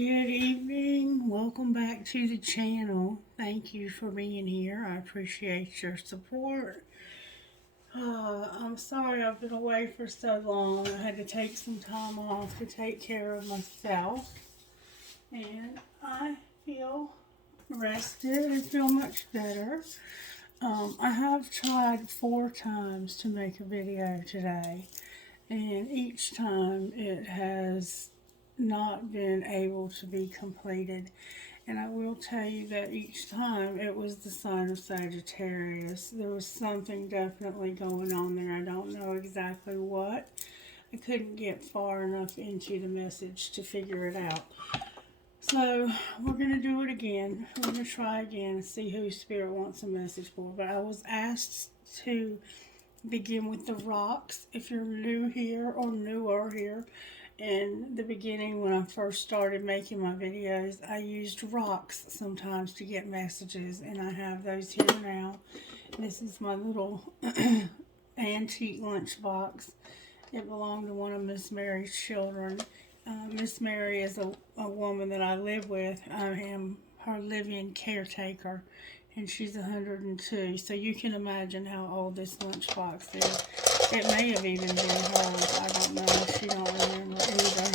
Good evening. Welcome back to the channel. Thank you for being here. I appreciate your support. I'm sorry I've been away for so long. I had to take some time off to take care of myself. And I feel rested. I feel much better. I have tried 4 times to make a video today. And each time it has not been able to be completed. And I will tell you that each time it was the sign of Sagittarius. There was something definitely going on there. I don't know exactly what. I couldn't get far enough into the message to figure it out. So we're going to do it again. We're going to try again and see who Spirit wants a message for. But I was asked to begin with the rocks. If you're new here or newer here, in the beginning when I first started making my videos, I used rocks sometimes to get messages, and I have those here now. This is my little antique lunchbox. It belonged to one of Miss Mary's children. Miss Mary is a woman that I live with. I am her living caretaker, and she's 102, so you can imagine how old this lunchbox is. It may have even been hers. I don't know. She don't remember either.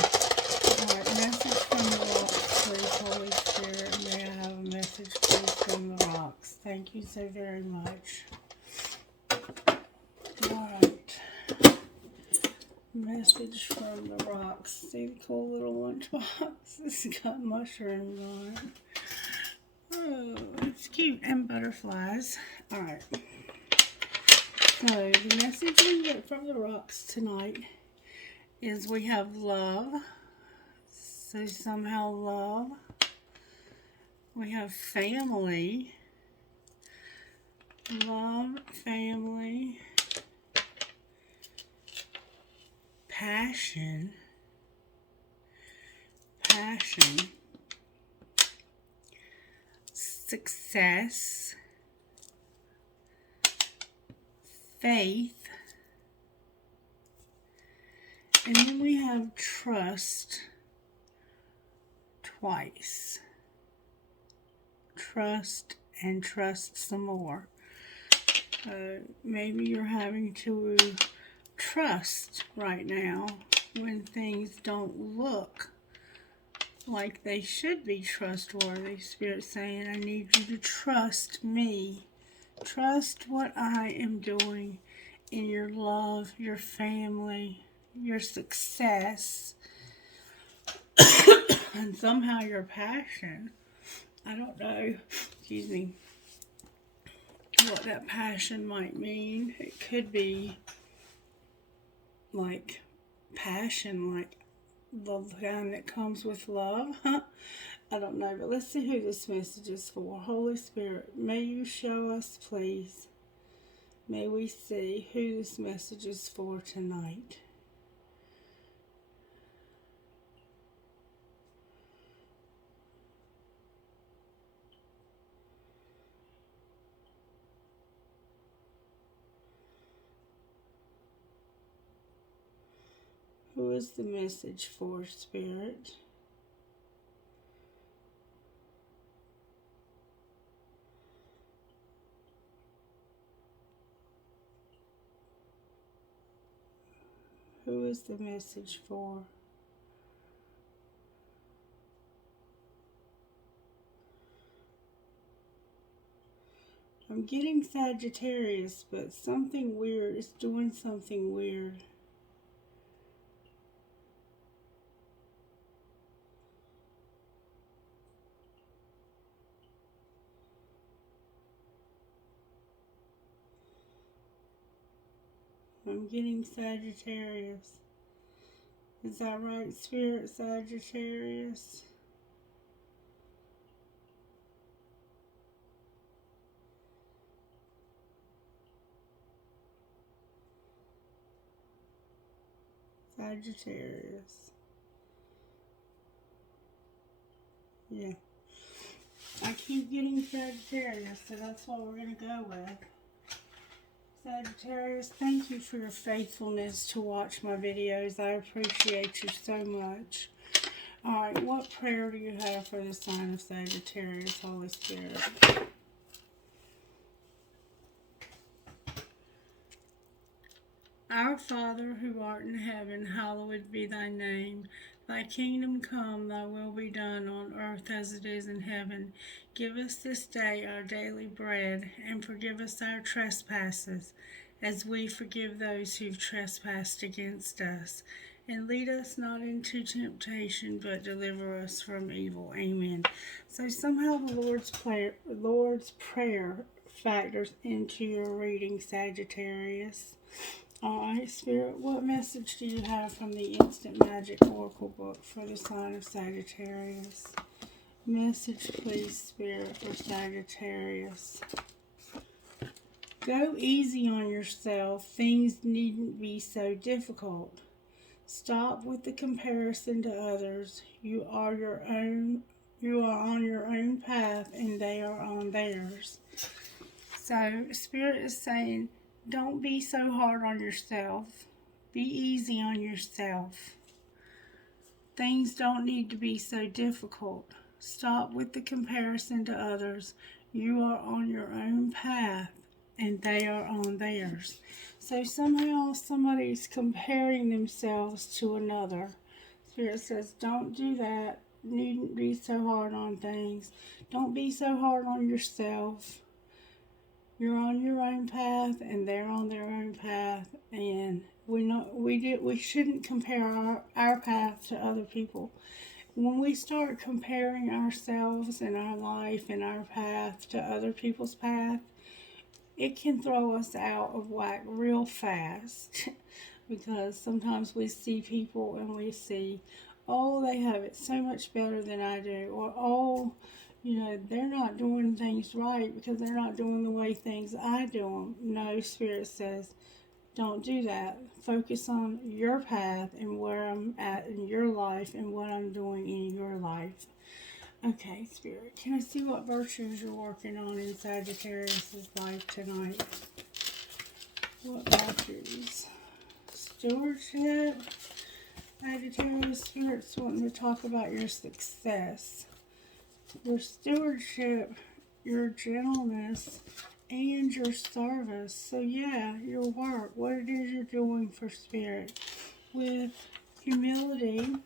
Alright, message from the rocks, please, Holy Spirit. May I have a message, please, from the rocks? Thank you so very much. Alright. Message from the rocks. See the cool little lunchbox? It's got mushrooms on it. Oh, it's cute. And butterflies. Alright. So, the message we get from the rocks tonight is we have love. So, somehow love. We have family. Love, family. Passion. Passion. Success. Faith, and then we have trust twice. Trust and trust some more. Maybe you're having to trust right now when things don't look like they should be trustworthy. Spirit's saying, I need you to trust me. Trust what I am doing in your love, your family, your success, and somehow your passion. I don't know, excuse me, what that passion might mean. It could be like passion, like the kind that comes with love. I don't know, but let's see who this message is for. Holy Spirit, may you show us, please. May we see who this message is for tonight. Who is the message for, Spirit? Who is the message for? I'm getting Sagittarius, but something weird is doing something weird. I'm getting Sagittarius. Is that right, Spirit? Sagittarius? Sagittarius. Yeah. I keep getting Sagittarius, so that's what we're going to go with. Sagittarius, thank you for your faithfulness to watch my videos. I appreciate you so much. Alright, what prayer do you have for the sign of Sagittarius, Holy Spirit? Our Father, who art in heaven, hallowed be thy name. Thy kingdom come, thy will be done on earth as it is in heaven. Give us this day our daily bread, and forgive us our trespasses, as we forgive those who've trespassed against us. And lead us not into temptation, but deliver us from evil. Amen. So somehow the Lord's Prayer factors into your reading, Sagittarius. Alright, Spirit, what message do you have from the Instant Magic Oracle book for the sign of Sagittarius? Message, please, Spirit, for Sagittarius. Go easy on yourself. Things needn't be so difficult. Stop with the comparison to others. You are on your own path, and they are on theirs. So, Spirit is saying, don't be so hard on yourself. Be easy on yourself. Things don't need to be so difficult. Stop with the comparison to others. You are on your own path, and they are on theirs. So somehow somebody's comparing themselves to another. Spirit says, don't do that. Needn't be so hard on things. Don't be so hard on yourself. You're on your own path, and they're on their own path, and we shouldn't compare our path to other people. When we start comparing ourselves and our life and our path to other people's path, it can throw us out of whack real fast. Because sometimes we see people and we see, oh, they have it so much better than I do, or oh, they're not doing things right because they're not doing the way things I do them. No, Spirit says, don't do that. Focus on your path and where I'm at in your life and what I'm doing in your life. Okay, Spirit, can I see what virtues you're working on in Sagittarius' life tonight? What virtues? Stewardship. Sagittarius, Spirit's wanting to talk about your success. Your stewardship, your gentleness, and your service. So yeah, your work, what it is you're doing for Spirit. With humility,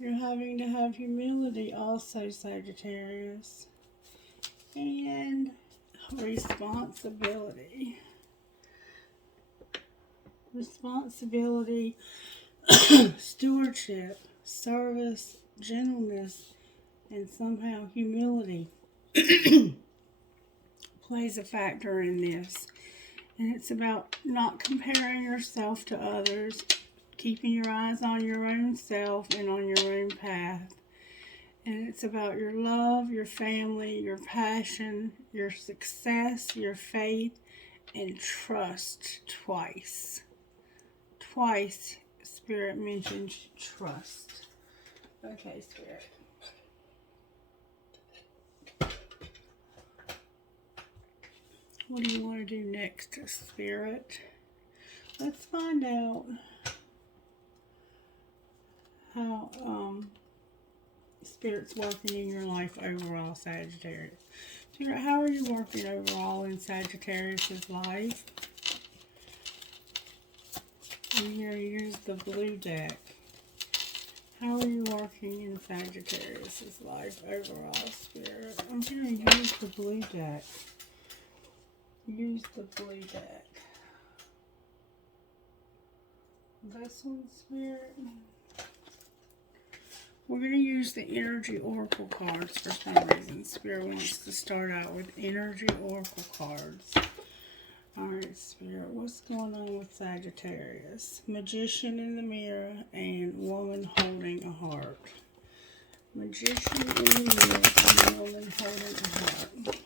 you're having to have humility also, Sagittarius. And responsibility. Responsibility, stewardship, service, gentleness, and somehow humility plays a factor in this. And it's about not comparing yourself to others, keeping your eyes on your own self and on your own path. And it's about your love, your family, your passion, your success, your faith, and trust twice. Twice, Spirit mentions trust. Okay, Spirit. What do you want to do next, Spirit? Let's find out how Spirit's working in your life overall, Sagittarius. Spirit, how are you working overall in Sagittarius' life? I'm going to use the blue deck. How are you working in Sagittarius' life overall, Spirit? I'm going to use the blue deck. Use the blue deck. This one, Spirit. We're going to use the Energy Oracle cards for some reason. Spirit wants to start out with Energy Oracle cards. Alright, Spirit, what's going on with Sagittarius? Magician in the mirror and woman holding a heart. Magician in the mirror and woman holding a heart.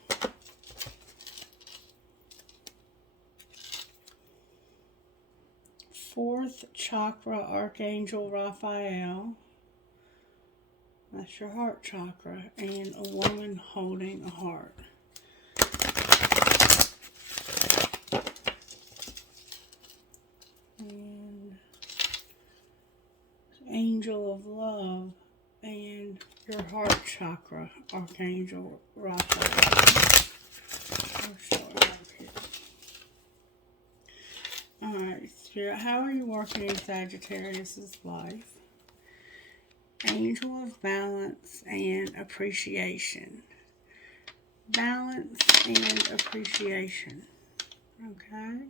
Fourth chakra, Archangel Raphael. That's your heart chakra. And a woman holding a heart. And Angel of Love. your heart chakra, Archangel Raphael. Alright, Spirit, how are you working in Sagittarius' life? Angel of balance and appreciation. Balance and appreciation. Okay?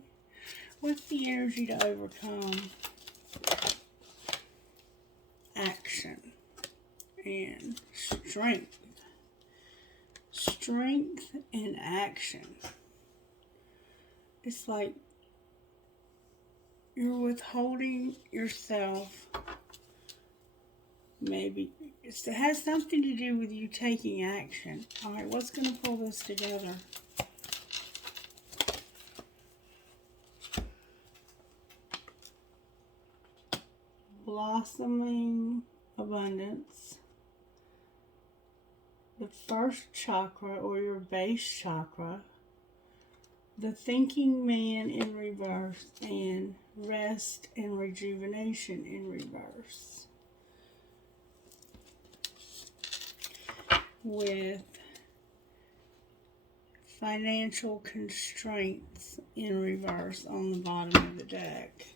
What's the energy to overcome? Action and strength. Strength and action. It's like you're withholding yourself. Maybe it has something to do with you taking action. Alright, what's going to pull this together? Blossoming abundance. The first chakra, or your base chakra. The thinking man in reverse, and rest and rejuvenation in reverse. With financial constraints in reverse on the bottom of the deck.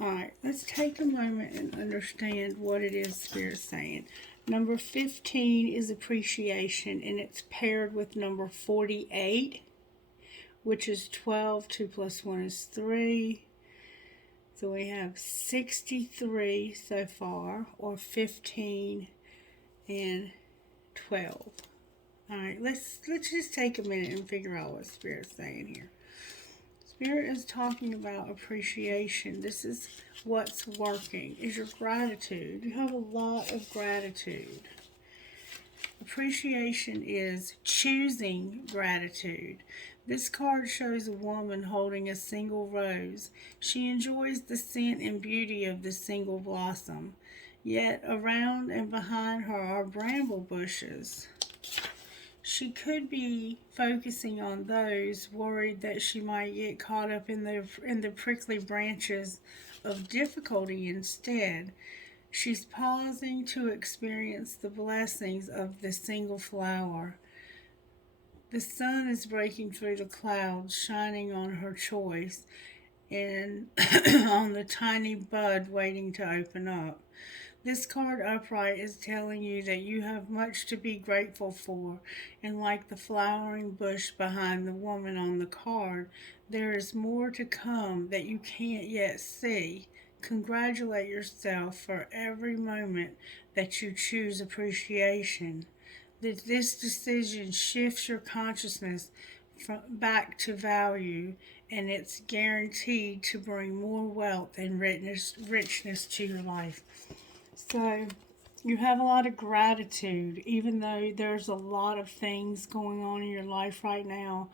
Alright, let's take a moment and understand what it is Spirit's saying. Number 15 is appreciation, and it's paired with number 48, which is 12. 2 plus 1 is 3. So we have 63 so far, or 15 and 12. Alright, let's just take a minute and figure out what Spirit's saying here. Spirit is talking about appreciation. This is what's working, is your gratitude. You have a lot of gratitude. Appreciation is choosing gratitude. This card shows a woman holding a single rose. She enjoys the scent and beauty of the single blossom. Yet around and behind her are bramble bushes. She could be focusing on those, worried that she might get caught up in the prickly branches of difficulty instead. She's pausing to experience the blessings of the single flower. The sun is breaking through the clouds, shining on her choice and on the tiny bud waiting to open up. This card upright is telling you that you have much to be grateful for, and like the flowering bush behind the woman on the card, there is more to come that you can't yet see. Congratulate yourself for every moment that you choose appreciation. That this decision shifts your consciousness back to value, and it's guaranteed to bring more wealth and richness to your life. So you have a lot of gratitude, even though there's a lot of things going on in your life right now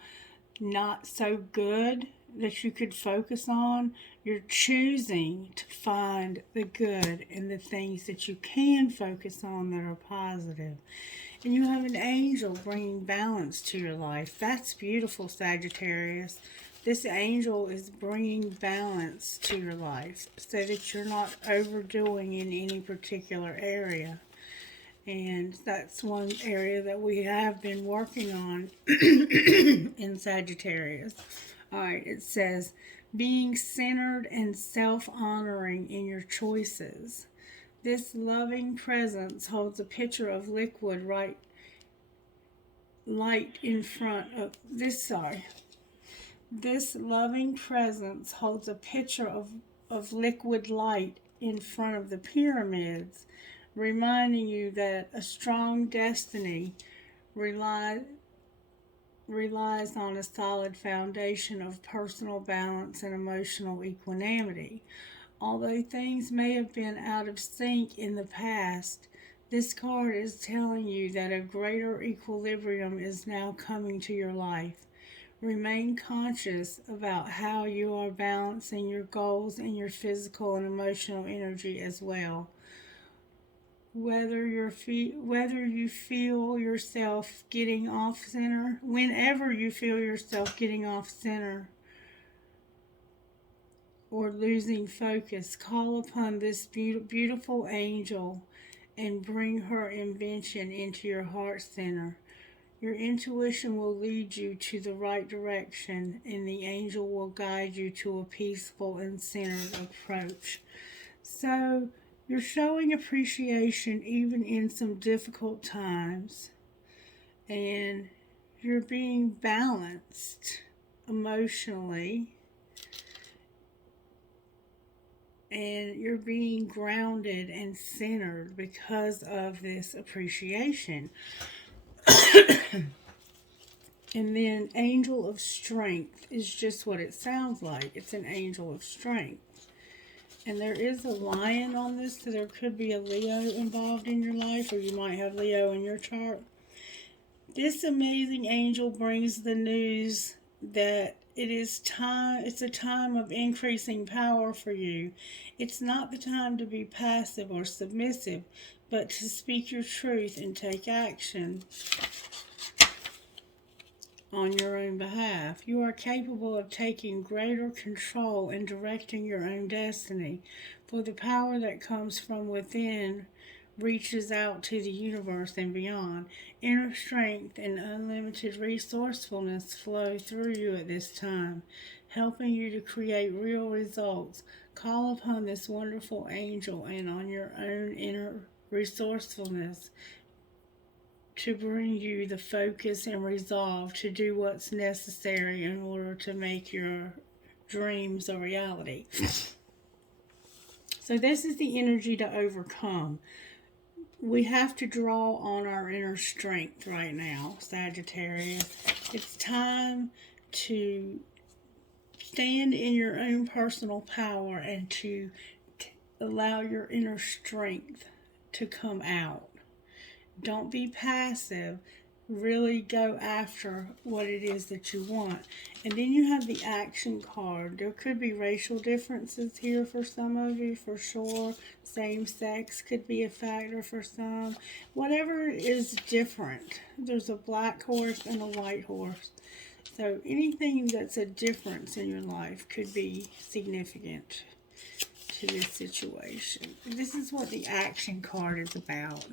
not so good that you could focus on. You're choosing to find the good and the things that you can focus on that are positive. And you have an angel bringing balance to your life. That's beautiful, Sagittarius. This angel is bringing balance to your life so that you're not overdoing in any particular area. And that's one area that we have been working on in Sagittarius. Alright, it says, being centered and self-honoring in your choices. This loving presence holds a pitcher of liquid light in front of this. This loving presence holds a pitcher of liquid light in front of the pyramids, reminding you that a strong destiny relies on a solid foundation of personal balance and emotional equanimity. Although things may have been out of sync in the past, this card is telling you that a greater equilibrium is now coming to your life. Remain conscious about how you are balancing your goals and your physical and emotional energy as well. Whenever you feel yourself getting off center, or losing focus, call upon this beautiful angel and bring her invention into your heart center. Your intuition will lead you to the right direction, and the angel will guide you to a peaceful and centered approach. So, you're showing appreciation even in some difficult times, and you're being balanced emotionally, and you're being grounded and centered because of this appreciation. And then angel of strength is just what it sounds like. It's an angel of strength. And there is a lion on this, so there could be a Leo involved in your life, or you might have Leo in your chart. This amazing angel brings the news that it's a time of increasing power for you. It's not the time to be passive or submissive, but to speak your truth and take action on your own behalf. You are capable of taking greater control and directing your own destiny, for the power that comes from within reaches out to the universe and beyond. Inner strength and unlimited resourcefulness flow through you at this time, helping you to create real results. Call upon this wonderful angel and on your own inner resourcefulness to bring you the focus and resolve to do what's necessary in order to make your dreams a reality. So this is the energy to overcome. We have to draw on our inner strength right now, Sagittarius. It's time to stand in your own personal power and to allow your inner strength to come out. Don't be passive. Really go after what it is that you want. And then you have the action card. There could be racial differences here for some of you, for sure. Same sex could be a factor for some. Whatever is different. There's a black horse and a white horse. So anything that's a difference in your life could be significant to this situation. This is what the action card is about.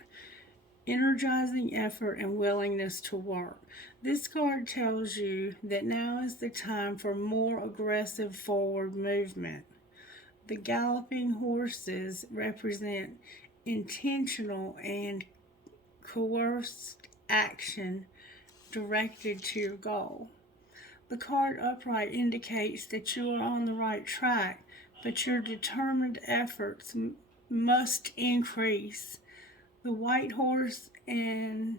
Energizing effort and willingness to work. This card tells you that now is the time for more aggressive forward movement. The galloping horses represent intentional and coerced action directed to your goal. The card upright indicates that you are on the right track, but your determined efforts must increase. The white horse is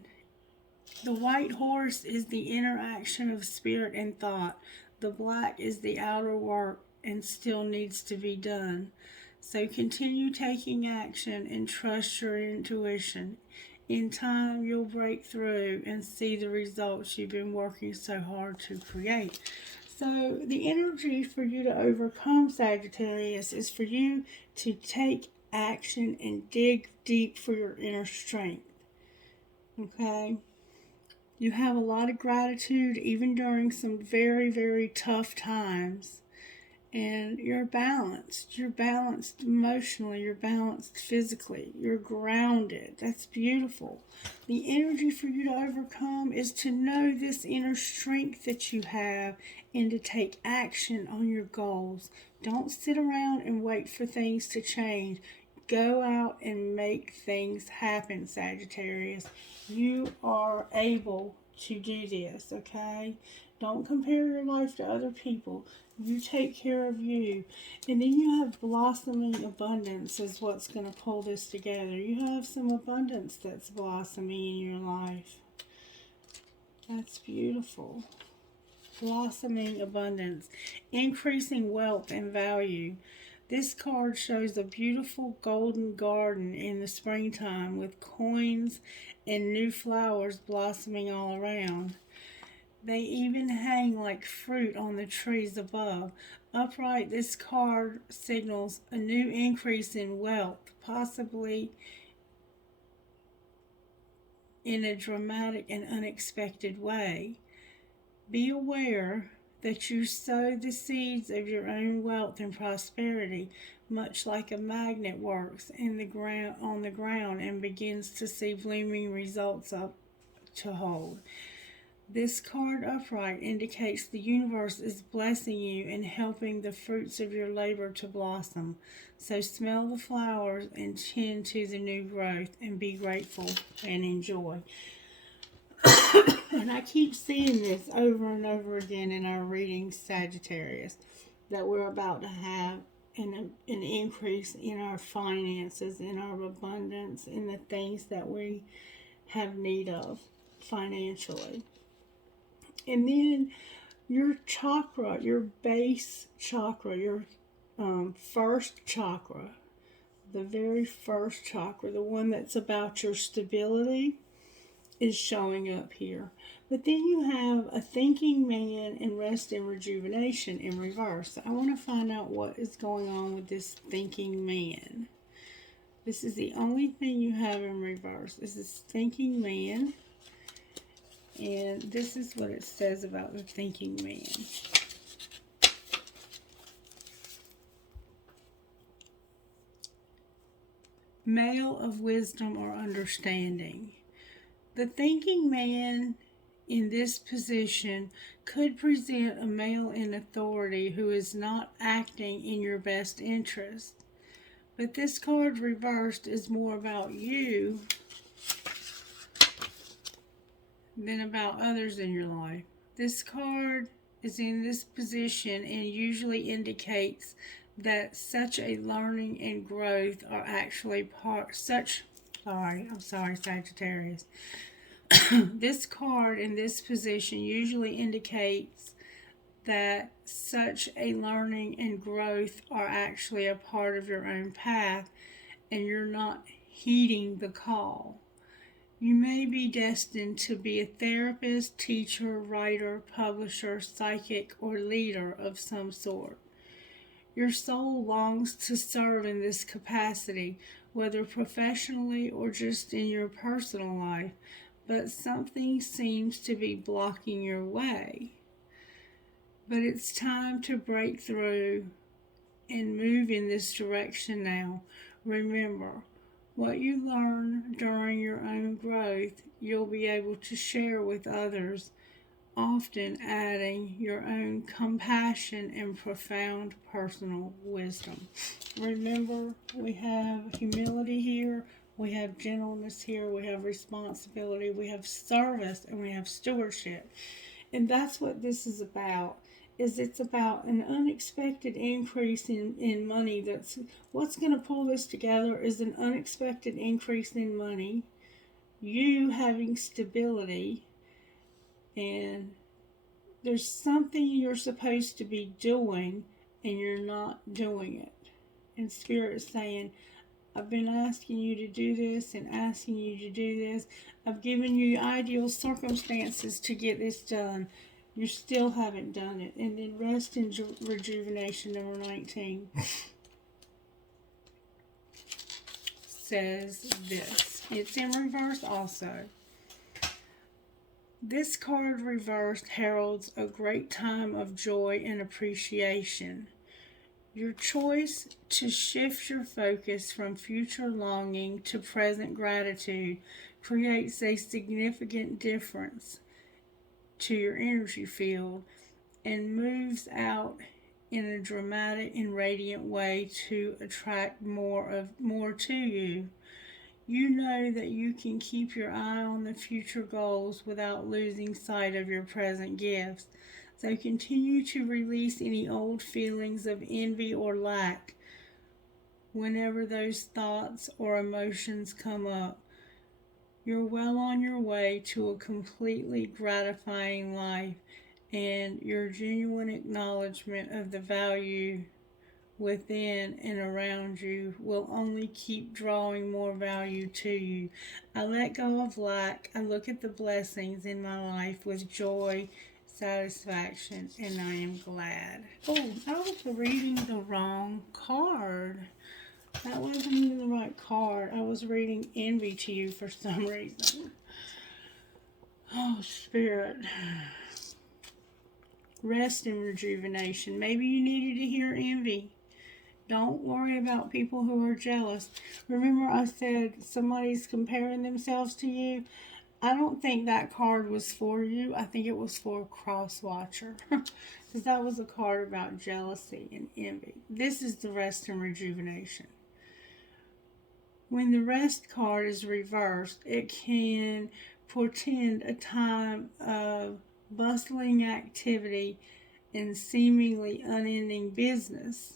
the interaction of spirit and thought. The black is the outer work and still needs to be done. So continue taking action and trust your intuition. In time, you'll break through and see the results you've been working so hard to create. So the energy for you to overcome, Sagittarius, is for you to take action and dig deep for your inner strength. Okay? You have a lot of gratitude even during some very, very tough times. And you're balanced. You're balanced emotionally. You're balanced physically. You're grounded. That's beautiful. The energy for you to overcome is to know this inner strength that you have and to take action on your goals. Don't sit around and wait for things to change. Go out and make things happen, Sagittarius. You are able to do this, okay? Don't compare your life to other people. You take care of you. And then you have blossoming abundance is what's going to pull this together. You have some abundance that's blossoming in your life. That's beautiful. Blossoming abundance. Increasing wealth and value. This card shows a beautiful golden garden in the springtime with coins and new flowers blossoming all around. They even hang like fruit on the trees above. Upright, this card signals a new increase in wealth, possibly in a dramatic and unexpected way. Be aware that you sow the seeds of your own wealth and prosperity, much like a magnet works in the ground on the ground and begins to see blooming results up to hold. This card upright indicates the universe is blessing you and helping the fruits of your labor to blossom. So smell the flowers and tend to the new growth and be grateful and enjoy. And I keep seeing this over and over again in our reading, Sagittarius, that we're about to have an increase in our finances, in our abundance, in the things that we have need of financially. And then your chakra, your base chakra, your first chakra, the very first chakra, the one that's about your stability, is showing up here. But then you have a thinking man and rest and rejuvenation in reverse. I want to find out what is going on with this thinking man. This is the only thing you have in reverse. This is thinking man. And this is what it says about the thinking man. Male of wisdom or understanding. The thinking man in this position could present a male in authority who is not acting in your best interest. But this card reversed is more about you than about others in your life. This card is in this position and usually indicates that such a learning and growth are actually Sagittarius. This card in this position usually indicates that such a learning and growth are actually a part of your own path and you're not heeding the call. You may be destined to be a therapist, teacher, writer, publisher, psychic, or leader of some sort. Your soul longs to serve in this capacity, whether professionally or just in your personal life, but something seems to be blocking your way. But it's time to break through and move in this direction now. Remember, what you learn during your own growth, you'll be able to share with others, often adding your own compassion and profound personal wisdom. Remember, we have humility here, we have gentleness here, we have responsibility, we have service, and we have stewardship. And that's what this is about. It's about an unexpected increase in money. That's what's going to pull this together is an unexpected increase in money, you having stability, and there's something you're supposed to be doing and you're not doing it. And Spirit is saying, I've been asking you to do this and asking you to do this. I've given you ideal circumstances to get this done. You still haven't done it. And then rest and rejuvenation, number 19, says this. It's in reverse also. This card reversed heralds a great time of joy and appreciation. Your choice to shift your focus from future longing to present gratitude creates a significant difference to your energy field and moves out in a dramatic and radiant way to attract more to you. You know that you can keep your eye on the future goals without losing sight of your present gifts. So continue to release any old feelings of envy or lack whenever those thoughts or emotions come up. You're well on your way to a completely gratifying life, and your genuine acknowledgement of the value within and around you will only keep drawing more value to you. I let go of lack. I look at the blessings in my life with joy, satisfaction, and I am glad. Oh, I was reading the wrong card. That wasn't even the right card. I was reading envy to you for some reason. Oh, Spirit. rest and rejuvenation. Maybe you needed to hear envy. Don't worry about people who are jealous. Remember I said somebody's comparing themselves to you? I don't think that card was for you. I think it was for a cross watcher. Because that was a card about jealousy and envy. This is the rest and rejuvenation. When the rest card is reversed, it can portend a time of bustling activity and seemingly unending business.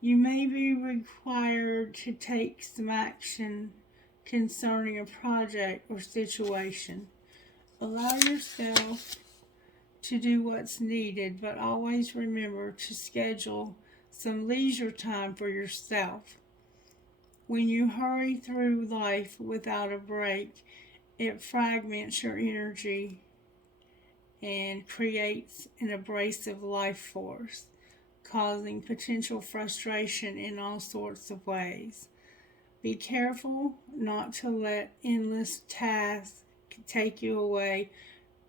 You may be required to take some action concerning a project or situation. Allow yourself to do what's needed, but always remember to schedule some leisure time for yourself. When you hurry through life without a break, it fragments your energy and creates an abrasive life force, causing potential frustration in all sorts of ways. Be careful not to let endless tasks take you away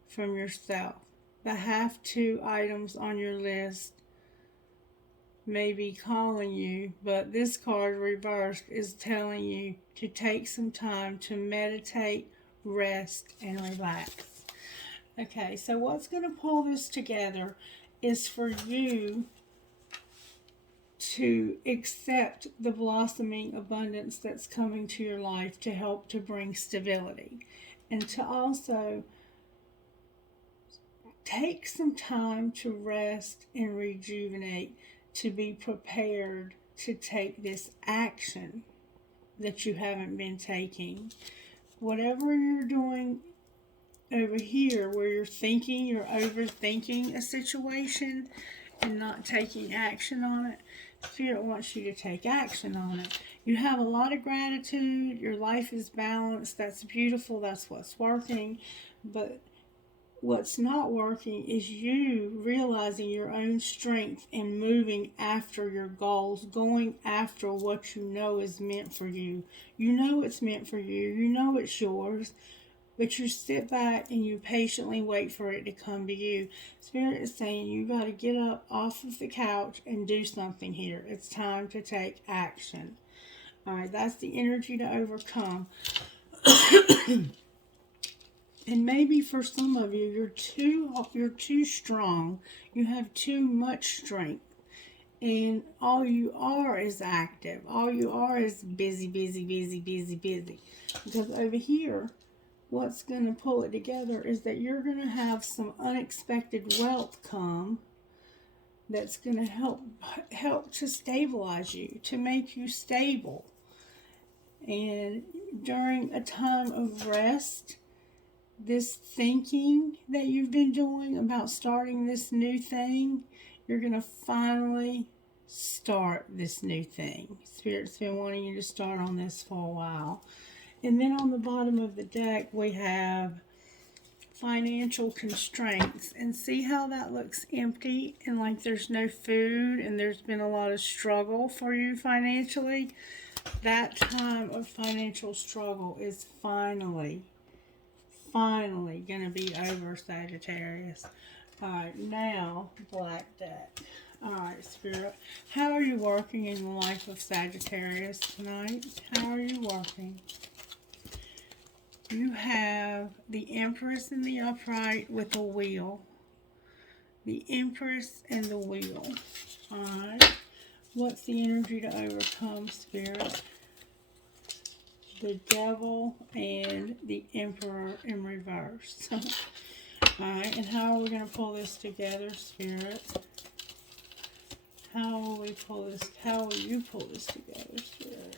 from yourself. The have to items on your list may be calling you, but this card reversed is telling you to take some time to meditate, rest, and relax. Okay, so what's going to pull this together is for you to accept the blossoming abundance that's coming to your life to help to bring stability, and to also take some time to rest and rejuvenate, to be prepared to take this action that you haven't been taking. Whatever you're doing over here, where you're overthinking a situation and not taking action on it, Spirit wants you to take action on it. You have a lot of gratitude. Your life is balanced. That's beautiful. That's what's working. But what's not working is you realizing your own strength and moving after your goals, going after what you know is meant for you. You know it's meant for you. You know it's yours. But you sit back and you patiently wait for it to come to you. Spirit is saying you got to get up off of the couch and do something here. It's time to take action. All right, that's the energy to overcome. And maybe for some of you, you're too strong. You have too much strength. And all you are is active. All you are is busy. Because over here, what's going to pull it together is that you're going to have some unexpected wealth come that's going to help to stabilize you, to make you stable. And during a time of rest, this thinking that you've been doing about starting this new thing, you're going to finally start this new thing. Spirit's been wanting you to start on this for a while. And then on the bottom of the deck, we have financial constraints. And see how that looks empty and like there's no food and there's been a lot of struggle for you financially? That time of financial struggle is finally going to be over, Sagittarius. Alright, now, Black Deck. Alright, Spirit. How are you working in the life of Sagittarius tonight? How are you working? You have the Empress in the upright with a wheel. The Empress and the wheel. Alright. What's the energy to overcome, Spirit? The Devil and the Emperor in reverse. Alright, and how are we going to pull this together, Spirit? How will you pull this together, Spirit?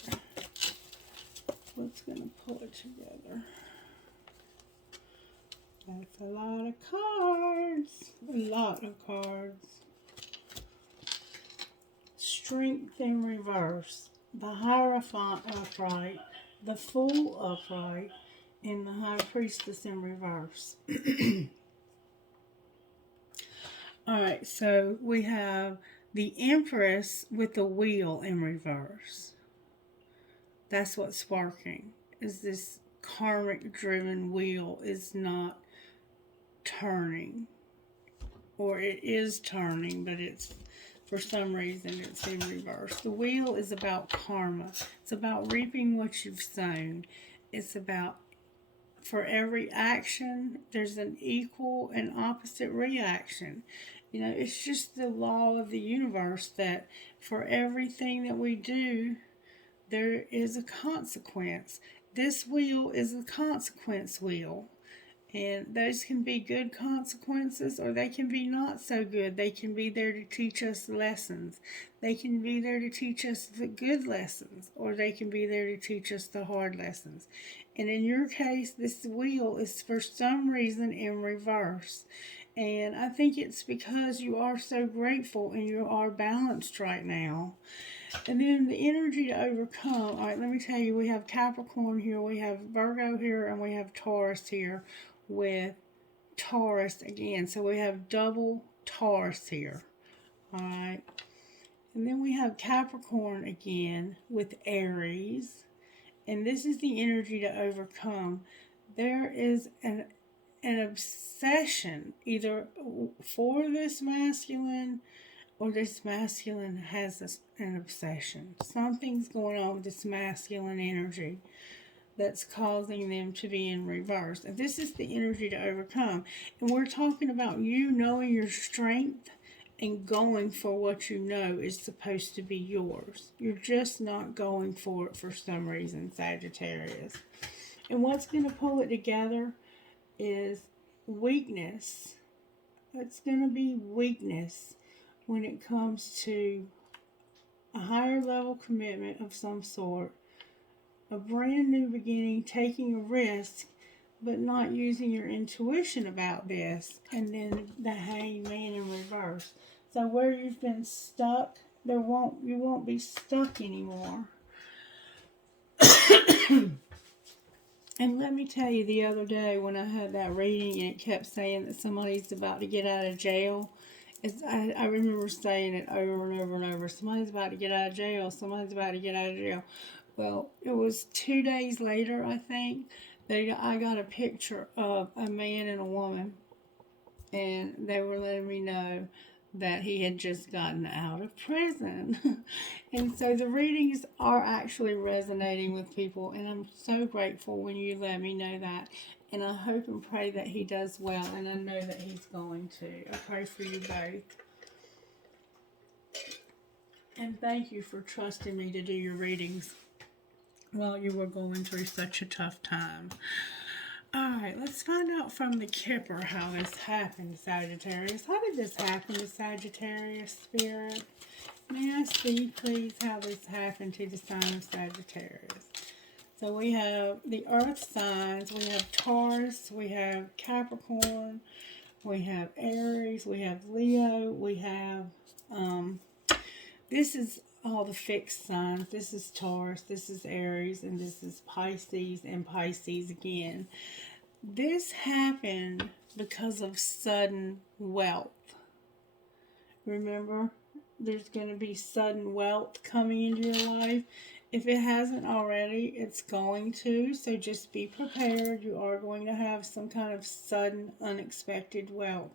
What's going to pull it together? That's a lot of cards. A lot of cards. Strength in reverse. The Hierophant upright. The Fool upright. And the High Priestess in reverse. Alright, so we have the Empress with the wheel in reverse. That's what's sparking. Is this karmic driven wheel is not turning. or it is turning, but it's, for some reason, it's in reverse. The wheel is about karma. It's about reaping what you've sown. It's about, for every action, there's an equal and opposite reaction. You know, it's just the law of the universe that for everything that we do, there is a consequence. This wheel is a consequence wheel. And those can be good consequences or they can be not so good. They can be there to teach us lessons. They can be there to teach us the good lessons, or they can be there to teach us the hard lessons. And in your case, this wheel is for some reason in reverse. And I think it's because you are so grateful and you are balanced right now. And then the energy to overcome. All right, let me tell you, we have Capricorn here, we have Virgo here, and we have Taurus here with Taurus again. So we have double Taurus here. All right. And then we have Capricorn again with Aries. And this is the energy to overcome. There is an obsession either for this masculine, or this masculine has an obsession. Something's going on with this masculine energy that's causing them to be in reverse. And this is the energy to overcome. And we're talking about you knowing your strength and going for what you know is supposed to be yours. You're just not going for it for some reason, Sagittarius. And what's going to pull it together is weakness. It's going to be weakness when it comes to a higher level commitment of some sort, a brand new beginning, taking a risk, but not using your intuition about this, and then the Hangman in reverse. So where you've been stuck, you won't be stuck anymore. And let me tell you, the other day when I had that reading and it kept saying that somebody's about to get out of jail, I remember saying it over and over and over. Somebody's about to get out of jail. Somebody's about to get out of jail. Well, it was 2 days later, I think, that I got a picture of a man and a woman. And they were letting me know that he had just gotten out of prison. And so the readings are actually resonating with people. And I'm so grateful when you let me know that. And I hope and pray that he does well. And I know that he's going to. I pray for you both. And thank you for trusting me to do your readings while you were going through such a tough time. Alright, let's find out from the Kipper how this happened, Sagittarius. How did this happen to Sagittarius, Spirit? May I see, please, how this happened to the sign of Sagittarius? So we have the earth signs, we have Taurus, we have Capricorn, we have Aries, we have Leo, we have, this is all the fixed signs. This is Taurus, this is Aries, and this is Pisces and Pisces again. This happened because of sudden wealth. Remember, there's going to be sudden wealth coming into your life. If it hasn't already, it's going to. So just be prepared. You are going to have some kind of sudden, unexpected wealth.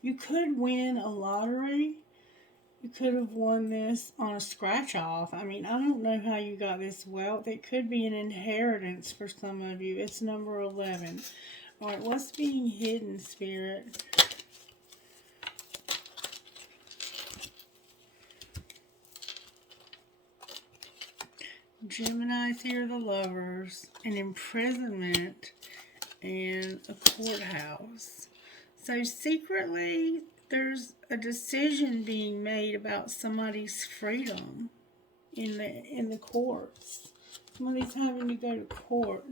You could win a lottery. You could have won this on a scratch-off. I mean, I don't know how you got this wealth. It could be an inheritance for some of you. It's number 11. All right, what's being hidden, Spirit? Gemini's here, the Lovers, an imprisonment, and a courthouse. So secretly, there's a decision being made about somebody's freedom in the courts. Somebody's having to go to court,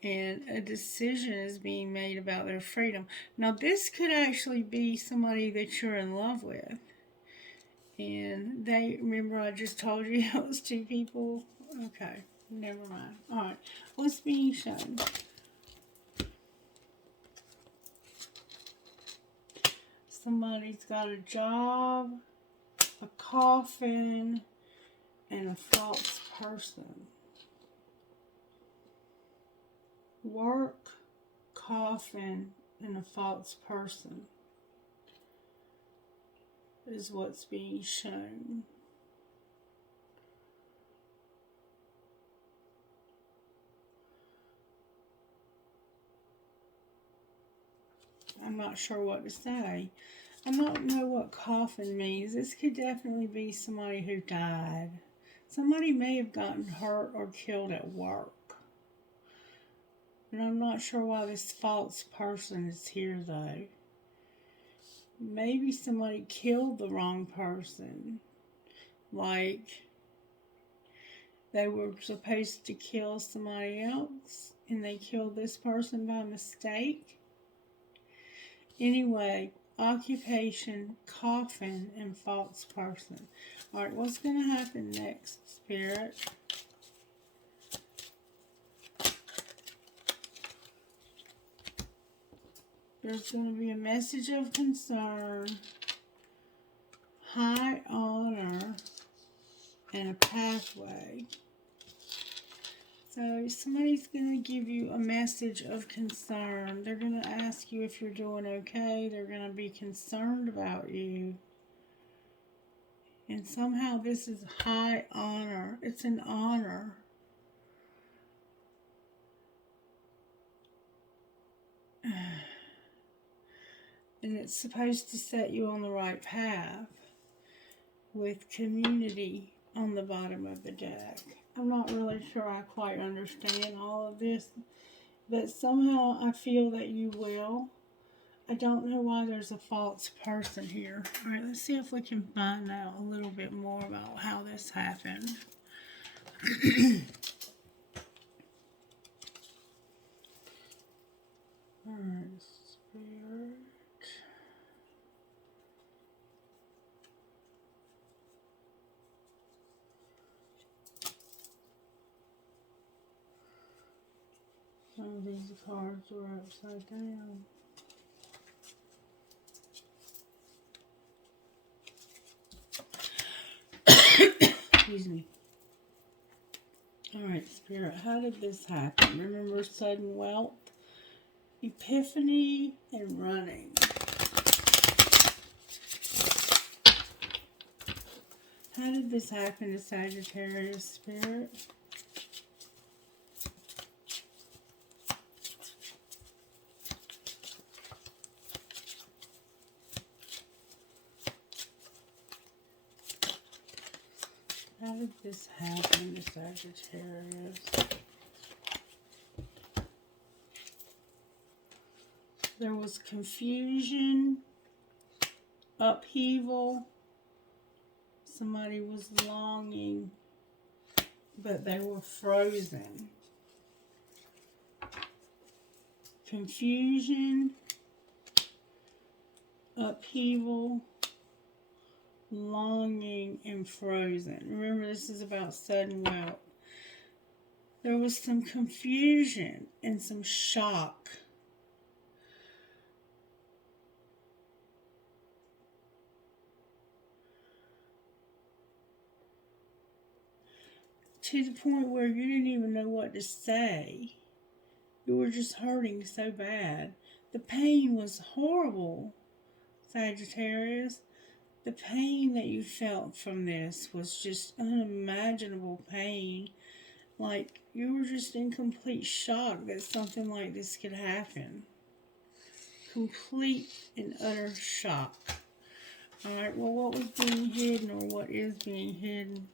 and a decision is being made about their freedom. Now, this could actually be somebody that you're in love with. And they, remember I just told you it was two people? Okay, never mind. Alright, what's being shown? Somebody's got a job, a coffin, and a false person. Work, coffin, and a false person. is what's being shown. I'm not sure what to say. I don't know what coffin means. This could definitely be somebody who died. Somebody may have gotten hurt or killed at work. And I'm not sure why this false person is here, though. Maybe somebody killed the wrong person. Like, they were supposed to kill somebody else, and they killed this person by mistake. Anyway, occupation, coffin, and false person. Alright, what's going to happen next, Spirit? There's going to be a message of concern, high honor, and a pathway. So somebody's going to give you a message of concern. They're going to ask you if you're doing okay. They're going to be concerned about you. And somehow this is high honor. It's an honor. And it's supposed to set you on the right path with community on the bottom of the deck. I'm not really sure I quite understand all of this, but somehow I feel that you will. I don't know why there's a false person here. All right, let's see if we can find out a little bit more about how this happened. All right, Spirit. Some of these cards were upside down. Excuse me. Alright, Spirit, how did this happen? Remember sudden wealth, epiphany, and running. How did this happen to Sagittarius, Spirit? How did this happen to Sagittarius? There was confusion, upheaval. Somebody was longing, but they were frozen. Confusion, upheaval, longing, and frozen. Remember, this is about sudden wealth. There was some confusion and some shock. To the point where you didn't even know what to say. You were just hurting so bad. The pain was horrible, Sagittarius. The pain that you felt from this was just unimaginable pain. Like, you were just in complete shock that something like this could happen. Complete and utter shock. Alright, well, what was being hidden, or what is being hidden?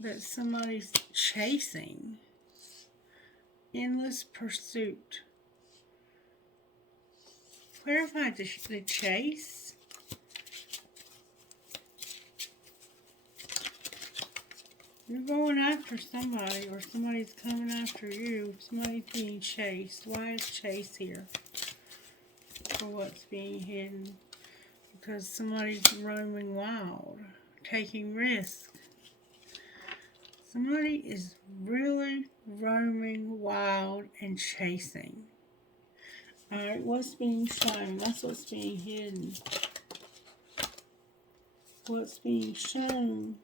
That somebody's chasing. Endless pursuit. Clarify the chase. You're going after somebody, or somebody's coming after you. Somebody's being chased. Why is chase here? For what's being hidden. Because somebody's roaming wild, taking risks. Somebody is really roaming wild and chasing. Alright, what's being shown? That's what's being hidden. What's being shown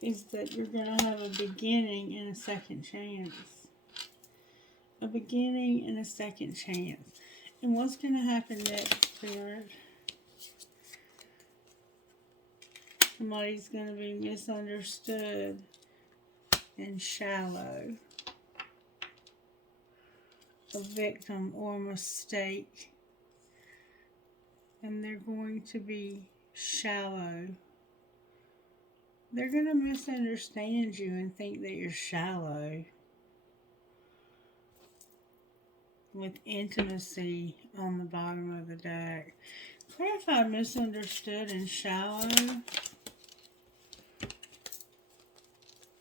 is that you're going to have a beginning and a second chance. a beginning and a second chance. And what's going to happen next, Spirit? Somebody's going to be misunderstood and shallow. A victim or a mistake. And they're going to be shallow. They're going to misunderstand you and think that you're shallow. With intimacy on the bottom of the deck. Clarify misunderstood and shallow.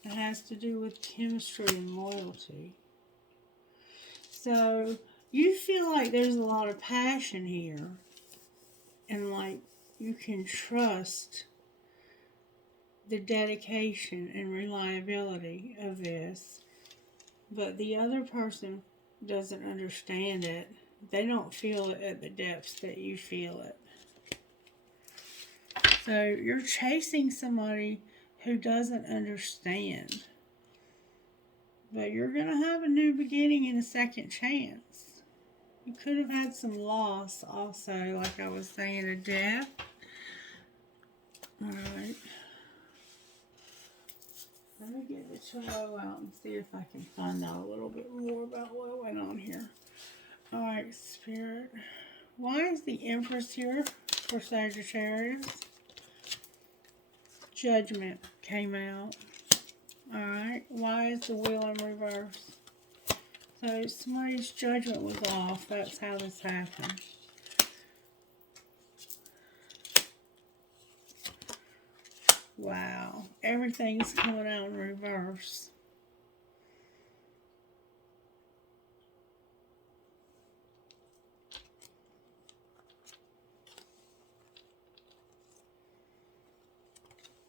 It has to do with chemistry and loyalty. So, you feel like there's a lot of passion here. And like you can trust the dedication and reliability of this. But the other person doesn't understand it. They don't feel it at the depths that you feel it. So you're chasing somebody who doesn't understand. But you're going to have a new beginning and a second chance. You could have had some loss also, like I was saying, a death. Alright. Let me get the tarot out and see if I can find out a little bit more about what went on here. Alright, Spirit. Why is the Empress here for Sagittarius? Judgment came out. Alright. Why is the Wheel in reverse? So somebody's judgment was off. That's how this happened. Wow. Everything's coming out in reverse.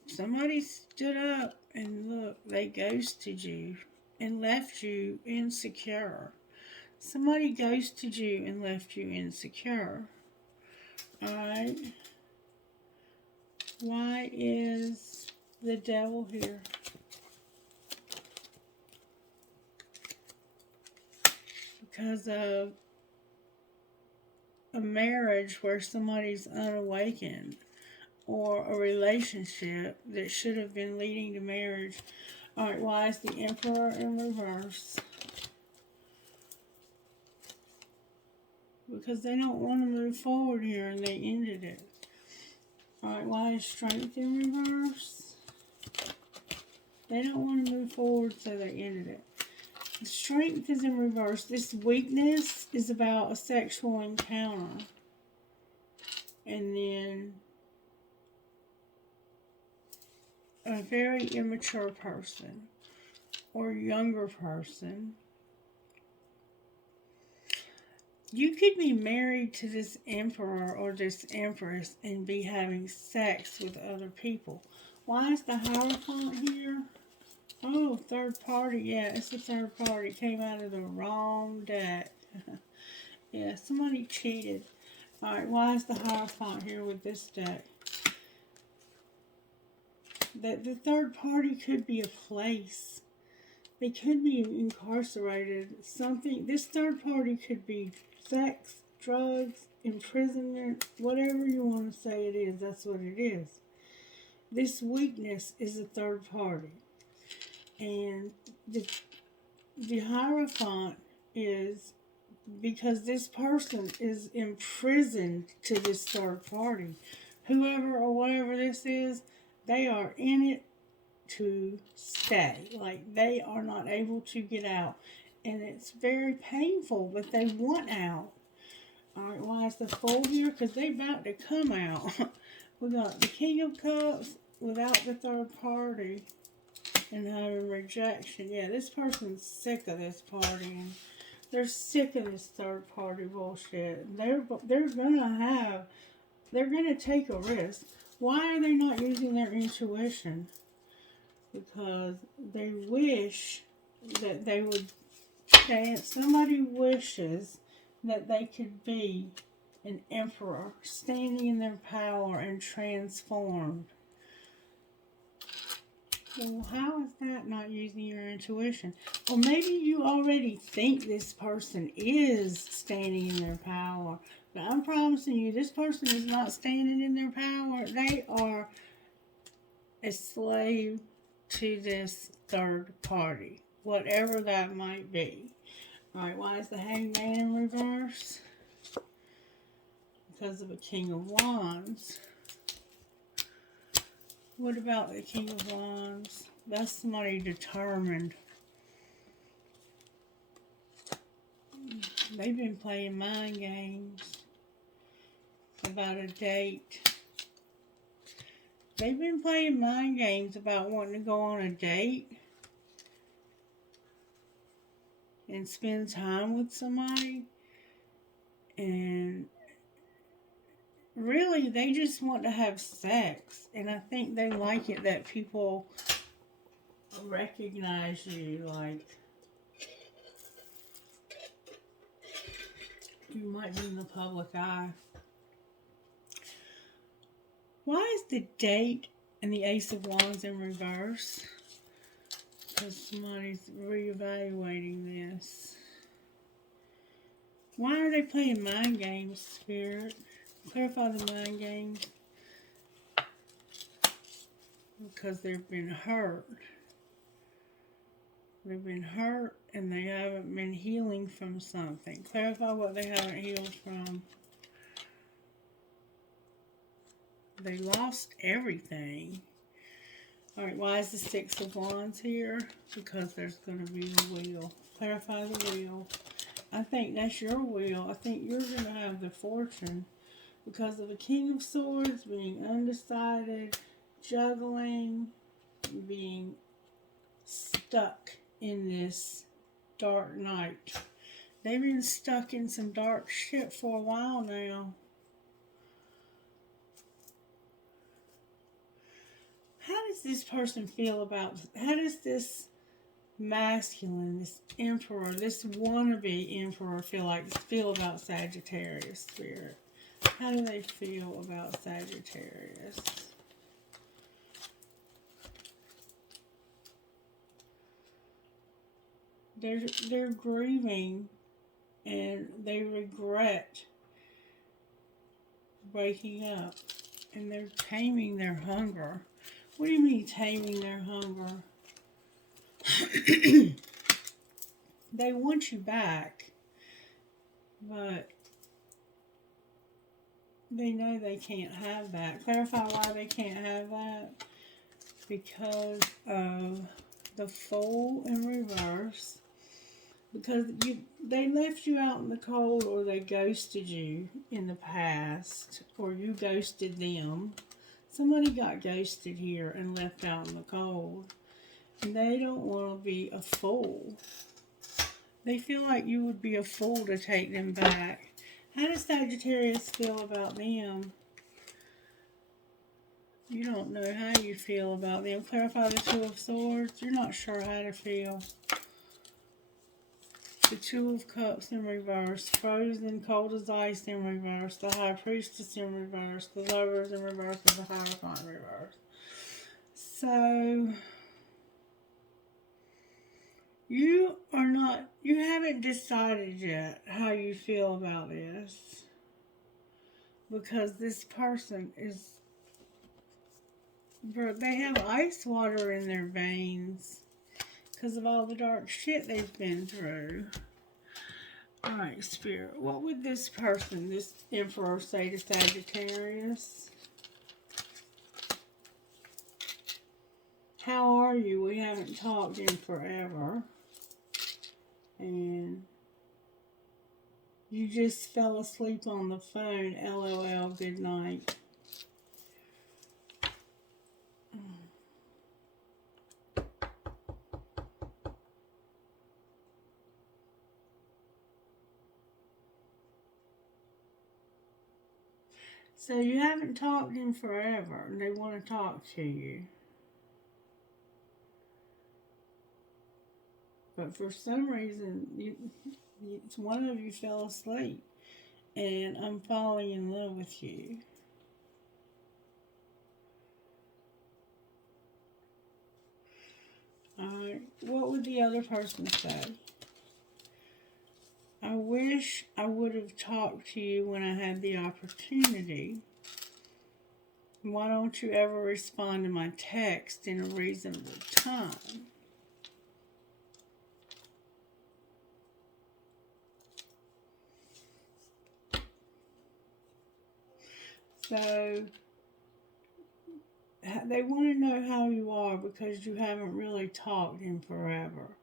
Somebody stood up and look, they ghosted you and left you insecure. Somebody ghosted you and left you insecure. Alright. Why is the Devil here? Because of a marriage where somebody's unawakened. Or a relationship that should have been leading to marriage. Alright, why is the Emperor in reverse? Because they don't want to move forward here and they ended it. Alright, why is Strength in reverse? They don't want to move forward, so they ended it. The Strength is in reverse. This weakness is about a sexual encounter. And then a very immature person or younger person. You could be married to this Emperor or this Empress and be having sex with other people. Why is the Hierophant here? Oh, third party. Yeah, it's a third party. Came out of the wrong deck. Yeah, somebody cheated. Alright, why is the Hierophant here with this deck? That the third party could be a place. They could be incarcerated. Something. This third party could be sex, drugs, imprisonment, whatever you want to say it is. That's what it is. This weakness is a third party. And the Hierophant is because this person is imprisoned to this third party. Whoever or whatever this is, they are in it to stay. Like, they are not able to get out. And it's very painful, but they want out. Alright, why is the Fool here? Because they're about to come out. We got the King of Cups without the third party. And having rejection. Yeah, this person's sick of this party. And they're sick of this third party bullshit. They're gonna take a risk. Why are they not using their intuition? Because they wish that they would chance. Somebody wishes that they could be an emperor, standing in their power and transformed. Well, how is that not using your intuition? Or maybe you already think this person is standing in their power. But I'm promising you, this person is not standing in their power. They are a slave to this third party, whatever that might be. Alright, why is the Hangman in reverse? Because of a King of Wands. What about the King of Wands? That's somebody determined. They've been playing mind games about a date. They've been playing mind games about wanting to go on a date and spend time with somebody. And really, they just want to have sex. And I think they like it that people recognize you, like you might be in the public eye. Why is the date and the Ace of Wands in reverse? Because somebody's reevaluating this. Why are they playing mind games, Spirit? Clarify the mind games. Because they've been hurt. They've been hurt and they haven't been healing from something. Clarify what they haven't healed from. They lost everything. Alright, why is the Six of Wands here? Because there's going to be a wheel. Clarify the wheel. I think that's your wheel. I think you're going to have the fortune. Because of the King of Swords, being undecided, juggling, being stuck in this dark night. They've been stuck in some dark shit for a while now. How does this person feel about, how does this masculine, this emperor, this wannabe emperor feel about Sagittarius, Spirit? How do they feel about Sagittarius? They're grieving and they regret breaking up, and they're taming their hunger. What do you mean taming their hunger? They want you back, but they know they can't have that. Clarify why they can't have that. Because of the Fool in reverse. Because they left you out in the cold, or they ghosted you in the past, or you ghosted them. Somebody got ghosted here and left out in the cold. And they don't want to be a fool. They feel like you would be a fool to take them back. How does Sagittarius feel about them? You don't know how you feel about them. Clarify the Two of Swords. You're not sure how to feel. The Two of Cups in reverse. Frozen, cold as ice in reverse. The High Priestess in reverse. The Lovers in reverse. And the Hierophant in reverse. So, you haven't decided yet how you feel about this. Because this person is, they have ice water in their veins. Because of all the dark shit they've been through. Alright, Spirit. What would this person, this Emperor, say to Sagittarius? How are you? We haven't talked in forever. And you just fell asleep on the phone. LOL, good night. So you haven't talked in forever, and they want to talk to you. But for some reason, one of you fell asleep, and I'm falling in love with you. Alright, what would the other person say? I wish I would have talked to you when I had the opportunity. Why don't you ever respond to my text in a reasonable time? So, they want to know how you are because you haven't really talked in forever.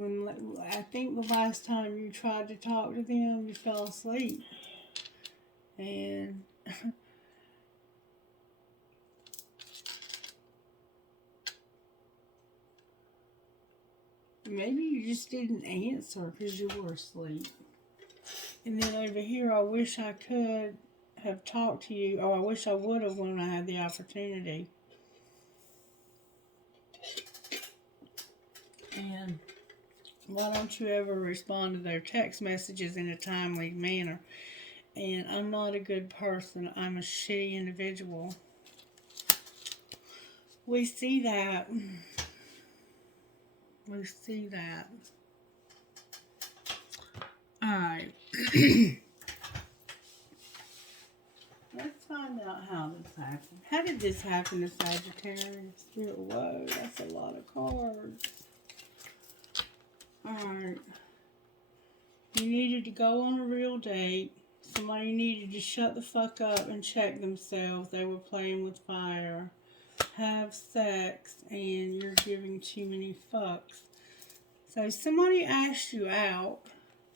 I think the last time you tried to talk to them, you fell asleep. And maybe you just didn't answer because you were asleep. And then over here, I wish I could have talked to you. Oh, I wish I would have when I had the opportunity. And why don't you ever respond to their text messages in a timely manner? And I'm not a good person. I'm a shitty individual. We see that. We see that. Alright. Let's find out how this happened. How did this happen to Sagittarius? Whoa, that's a lot of cards. Alright. You needed to go on a real date. Somebody needed to shut the fuck up and check themselves. They were playing with fire. Have sex, and you're giving too many fucks. So somebody asked you out,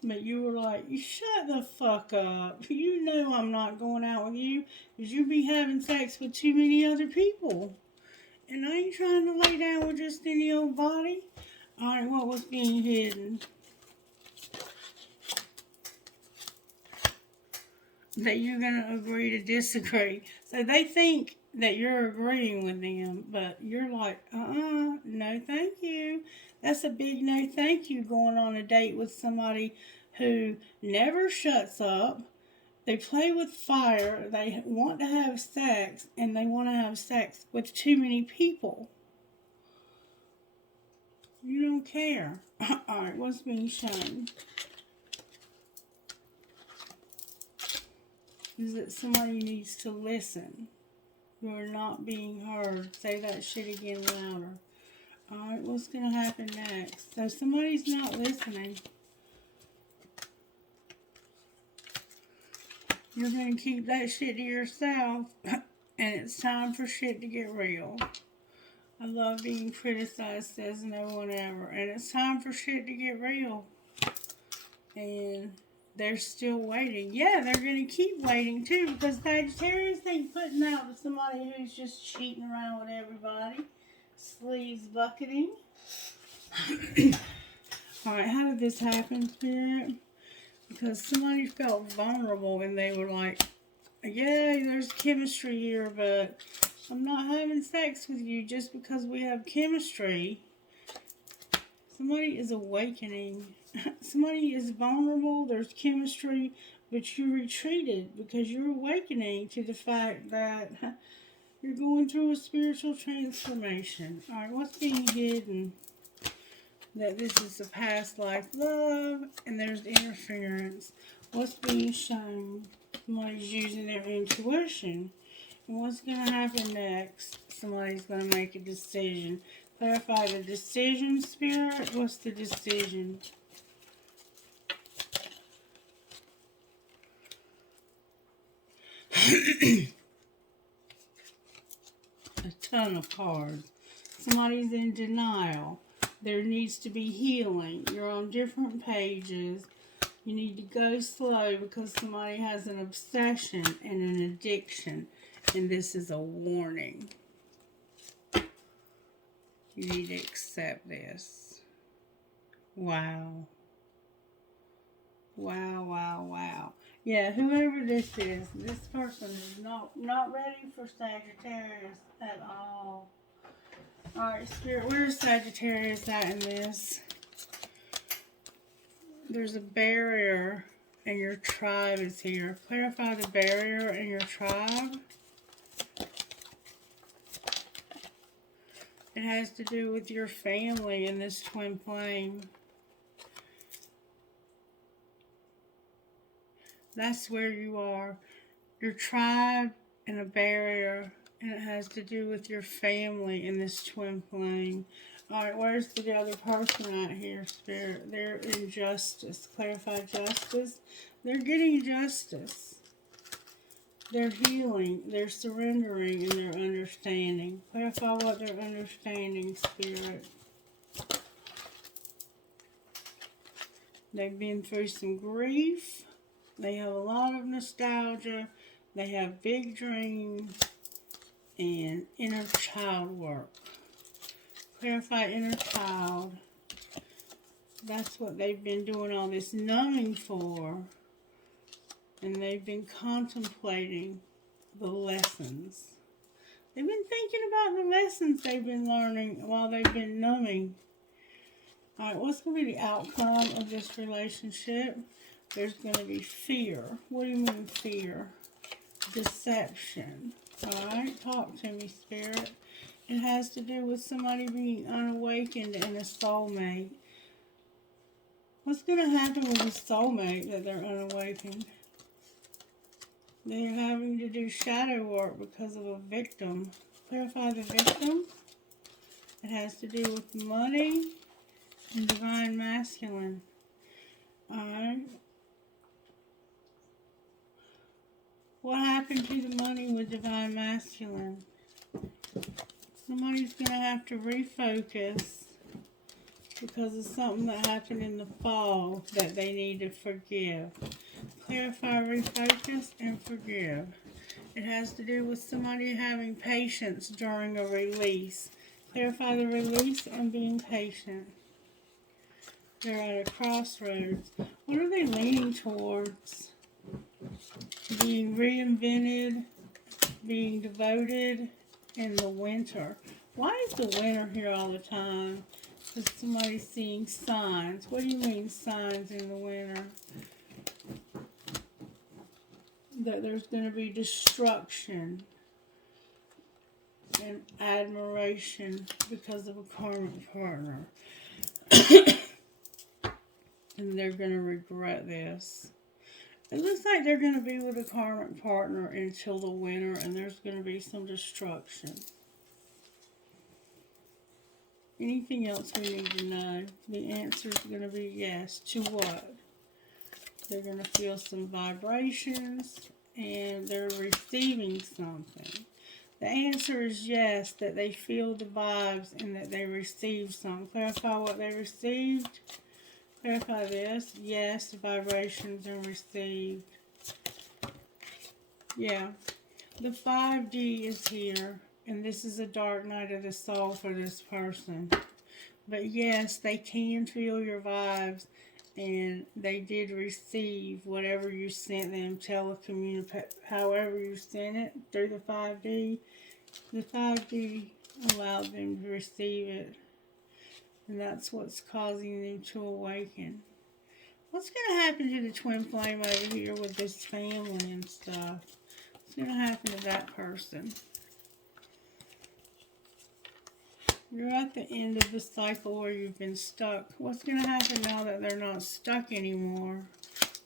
but you were like, you shut the fuck up. You know I'm not going out with you because you be having sex with too many other people. And I ain't trying to lay down with just any old body. Alright, what was being hidden? That you're going to agree to disagree. So they think that you're agreeing with them, but you're like, no thank you. That's a big no thank you going on a date with somebody who never shuts up. They play with fire, they want to have sex, and they want to have sex with too many people. You don't care. Alright, what's being shown? Is that somebody needs to listen. You're not being heard. Say that shit again louder. Alright, what's going to happen next? So somebody's not listening. You're going to keep that shit to yourself. And it's time for shit to get real. I love being criticized, says no one ever. And it's time for shit to get real. And they're still waiting. Yeah, they're going to keep waiting too, because Sagittarius ain't putting out with somebody who's just cheating around with everybody. Sleeves bucketing. Alright, how did this happen, Spirit? Because somebody felt vulnerable and they were like, yeah, there's chemistry here, but I'm not having sex with you just because we have chemistry. Somebody is awakening. Somebody is vulnerable, there's chemistry, but you retreated because you're awakening to the fact that you're going through a spiritual transformation. Alright, what's being hidden? That this is a past life love, and there's interference. What's being shown? Somebody's using their intuition. And what's going to happen next? Somebody's going to make a decision. Clarify the decision, Spirit. What's the decision? A ton of cards. Somebody's in denial. There needs to be healing. You're on different pages. You need to go slow because somebody has an obsession and an addiction. And this is a warning. You need to accept this. Wow. Wow, wow, wow. Yeah, whoever this is, this person is not ready for Sagittarius at all. Alright, Spirit, where's Sagittarius at in this? There's a barrier and your tribe is here. Clarify the barrier and your tribe. It has to do with your family in this twin flame. That's where you are. Your tribe and a barrier. And it has to do with your family in this twin flame. Alright, where's the other person out here, Spirit? They're in justice. Clarify justice. They're getting justice. They're healing. They're surrendering, and they're understanding. Clarify what they're understanding, Spirit. They've been through some grief. They have a lot of nostalgia. They have big dreams and inner child work. Clarify inner child. That's what they've been doing all this numbing for. And they've been contemplating the lessons. They've been thinking about the lessons they've been learning while they've been numbing. Alright, what's going to be the outcome of this relationship? There's going to be fear. What do you mean fear? Deception. Alright, talk to me, Spirit. It has to do with somebody being unawakened and a soulmate. What's going to happen with a soulmate that they're unawakened? They're having to do shadow work because of a victim. Clarify the victim. It has to do with money and divine masculine. Alright. What happened to the money with divine masculine? Somebody's going to have to refocus because of something that happened in the fall that they need to forgive. Clarify, refocus, and forgive. It has to do with somebody having patience during a release. Clarify the release and being patient. They're at a crossroads. What are they leaning towards? Being reinvented, being devoted in the winter. Why is the winter here all the time? Because somebody's seeing signs. What do you mean signs in the winter? That there's going to be destruction and admiration because of a karmic partner. And they're going to regret this. It looks like they're going to be with a karmic partner until the winter, and there's going to be some destruction. Anything else we need to know? The answer is going to be yes. To what? They're going to feel some vibrations, and they're receiving something. The answer is yes, that they feel the vibes and that they receive something. Clarify what they received. Clarify this. Yes, vibrations are received. Yeah. The 5D is here, and this is a dark night of the soul for this person. But yes, they can feel your vibes, and they did receive whatever you sent them, however you sent it through the 5D. The 5D allowed them to receive it. And that's what's causing them to awaken. What's going to happen to the twin flame over here with this family and stuff? What's going to happen to that person? You're at the end of the cycle where you've been stuck. What's going to happen now that they're not stuck anymore?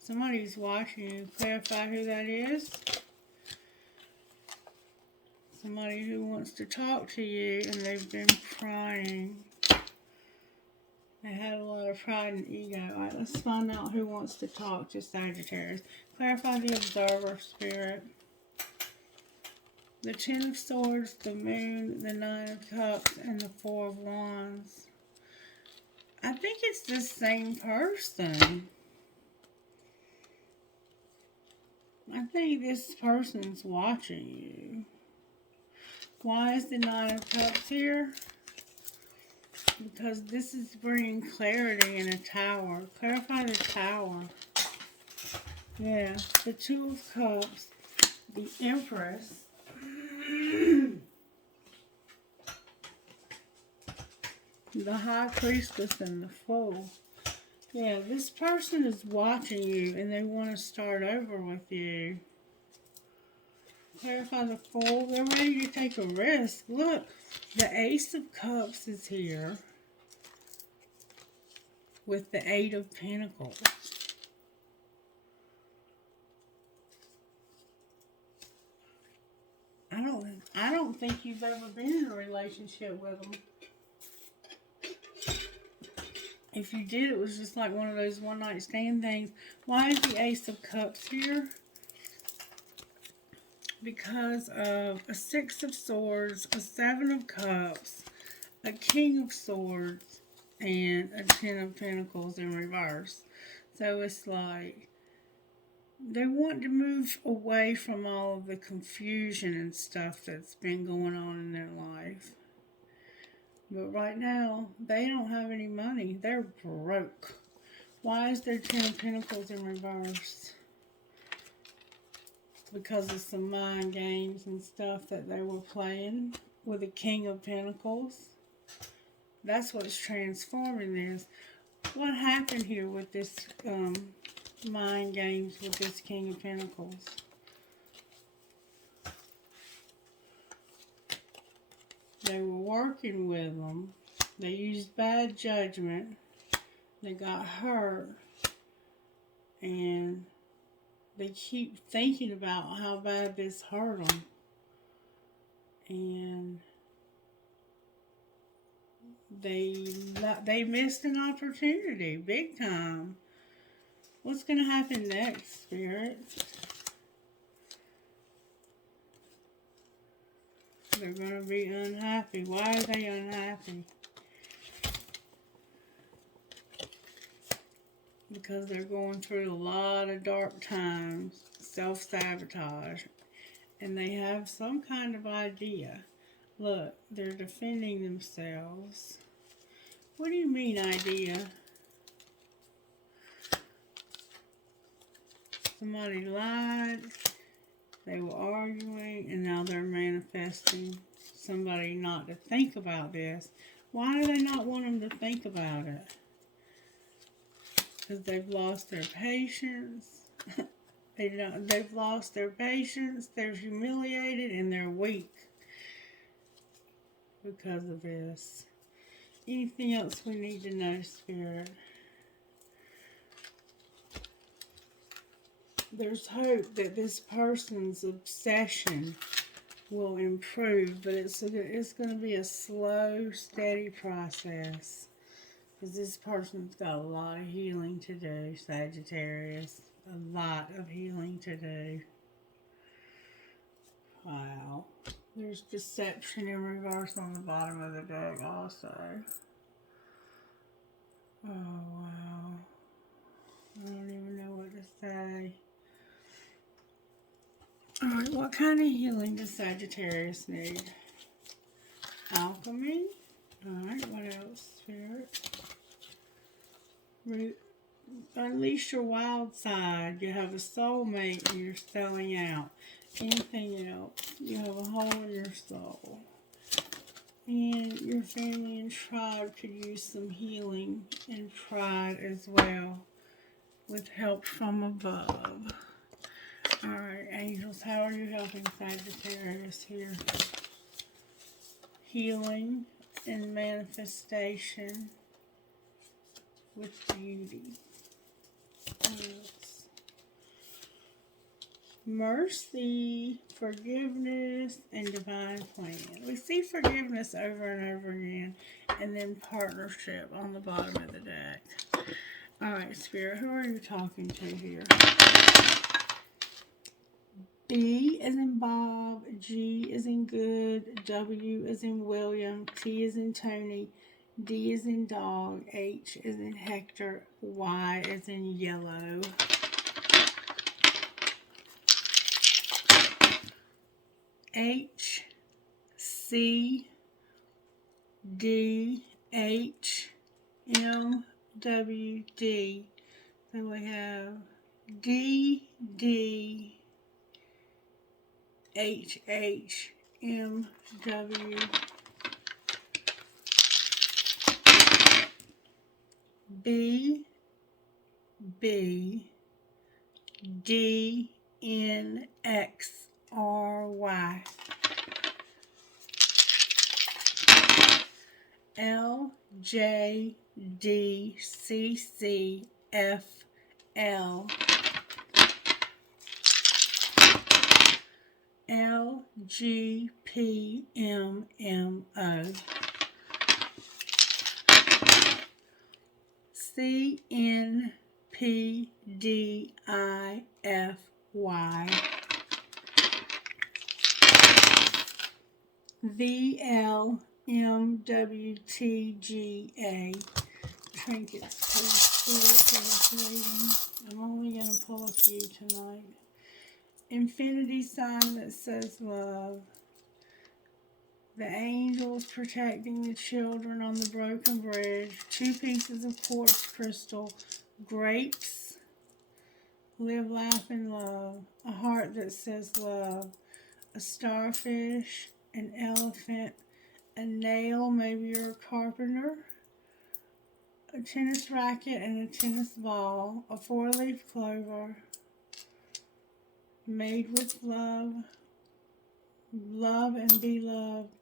Somebody's watching you. Clarify who that is. Somebody who wants to talk to you and they've been crying. They had a lot of pride and ego. Alright, let's find out who wants to talk to Sagittarius. Clarify the observer, Spirit. The 10 of Swords, the Moon, the 9 of Cups, and the 4 of Wands. I think it's the same person. I think this person's watching you. Why is the 9 of Cups here? Because this is bringing clarity in a tower. Clarify the tower. Yeah, the 2 of Cups, the Empress, the High Priestess, and the Fool. Yeah, this person is watching you and they want to start over with you. Clarify the Fool. They're ready to take a risk. Look, the Ace of Cups is here with the Eight of Pentacles. I don't think you've ever been in a relationship with them. If you did, it was just like one of those one-night stand things. Why is the Ace of Cups here? Because of a Six of Swords, a Seven of Cups, a King of Swords, and a Ten of Pentacles in reverse. So it's like they want to move away from all of the confusion and stuff that's been going on in their life. But right now, they don't have any money. They're broke. Why is there Ten of Pentacles in reverse? Because of some mind games and stuff that they were playing with the King of Pentacles. That's what's transforming this. What happened here with this mind games with this King of Pentacles? They were working with them. They used bad judgment. They got hurt. And they keep thinking about how bad this hurt them. And they missed an opportunity, big time. What's going to happen next, Spirit? They're going to be unhappy. Why are they unhappy? Because they're going through a lot of dark times, self-sabotage, and they have some kind of idea. Look, they're defending themselves. What do you mean, idea? Somebody lied, they were arguing, and now they're manifesting somebody not to think about this. Why do they not want them to think about it? Because they've lost their patience. They've lost their patience, they're humiliated, and they're weak because of this. Anything else we need to know, Spirit? There's hope that this person's obsession will improve, but it's going to be a slow, steady process. Because this person's got a lot of healing to do, Sagittarius. A lot of healing to do. Wow. There's deception in reverse on the bottom of the deck also. Oh, wow. I don't even know what to say. Alright, what kind of healing does Sagittarius need? Alchemy. Alright, what else, Spirit? Unleash your wild side. You have a soulmate and you're selling out. Anything else? You have a hole in your soul. And your family and tribe could use some healing and pride as well, with help from above. Alright, angels, how are you helping Sagittarius here? Healing and manifestation with beauty. Yes. Mercy, forgiveness, and divine plan. We see forgiveness over and over again, and then partnership on the bottom of the deck. Alright, Spirit, who are you talking to here? B as in Bob, G as in good, W as in William, T as in Tony, D as in dog, H as in Hector, Y as in yellow. H, C, D, H, M, W, D. Then we have D, D, H, H, M, W, B, B, D, N, X, LJDCCFL LGPMMO CNPDIFY VLMWTGA. Trinkets, please. Spirit for this reading. I'm only going to pull a few tonight. Infinity sign that says love. The angels protecting the children on the broken bridge. 2 pieces of quartz crystal. Grapes. Live, laugh, and love. A heart that says love. A starfish. An elephant. A nail. Maybe you're a carpenter. A tennis racket and a tennis ball. A 4-leaf clover. Made with love. Love and be loved.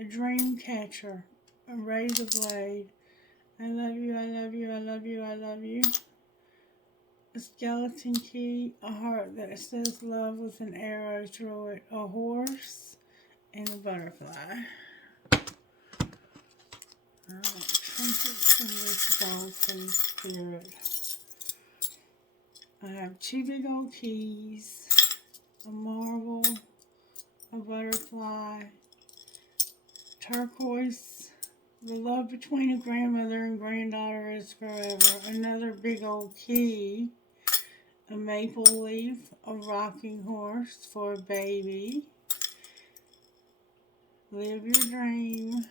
A dream catcher, a razor blade. I love you, I love you, I love you, I love you. A skeleton key, a heart that says love with an arrow through it. A horse and a butterfly. Alright, trinkets in this bowl, please, Spirit. I have 2 big old keys, a marble, a butterfly, turquoise. The love between a grandmother and granddaughter is forever. Another big old key. A maple leaf. A rocking horse for a baby. Live your dream.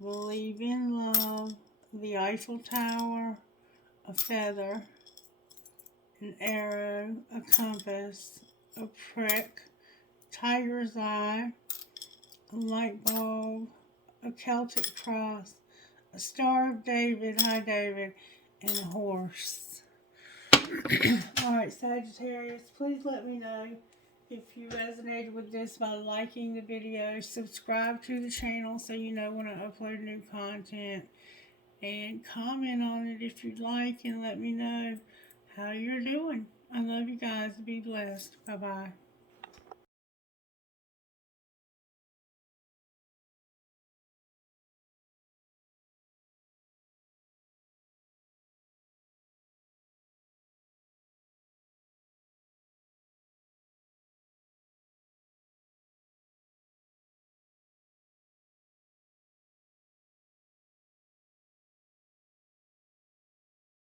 Believe in love. The Eiffel Tower. A feather. An arrow. A compass. A prick. Tiger's eye. A light bulb, a Celtic cross, a Star of David, hi David, and a horse. Alright, Sagittarius, please let me know if you resonated with this by liking the video. Subscribe to the channel so you know when I upload new content. And comment on it if you'd like and let me know how you're doing. I love you guys. Be blessed. Bye-bye.